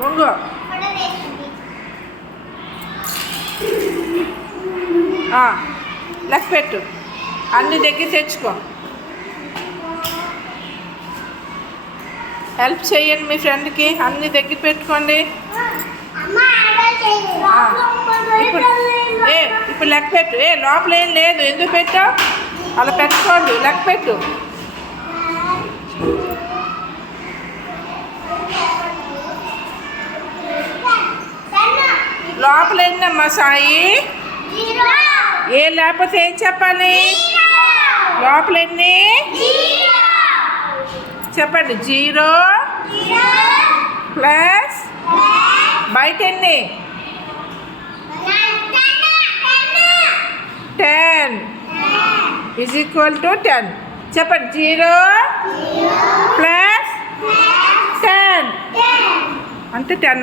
వంగు లెక్క పెట్టు. అన్ని దగ్గర తెచ్చుకో. హెల్ప్ చేయండి మీ ఫ్రెండ్కి. అన్ని దగ్గర పెట్టుకోండి. ఇప్పుడు ఏ ఇప్పుడు లెక్క పెట్టు. ఏ లోపల ఏం లేదు. ఎందుకు పెట్టావు? అలా పెట్టుకోండి. లెక్క పెట్టు. లోపల ఏంటమ్మా సాయి? ఏ లేకపోతే ఏం చెప్పాలి? లోపల ఎన్ని చెప్పండి. జీరో ప్లస్ బయట ఎన్ని ten. Is equal to ten చెప్పండి. Zero plus ten. అంటే టెన్.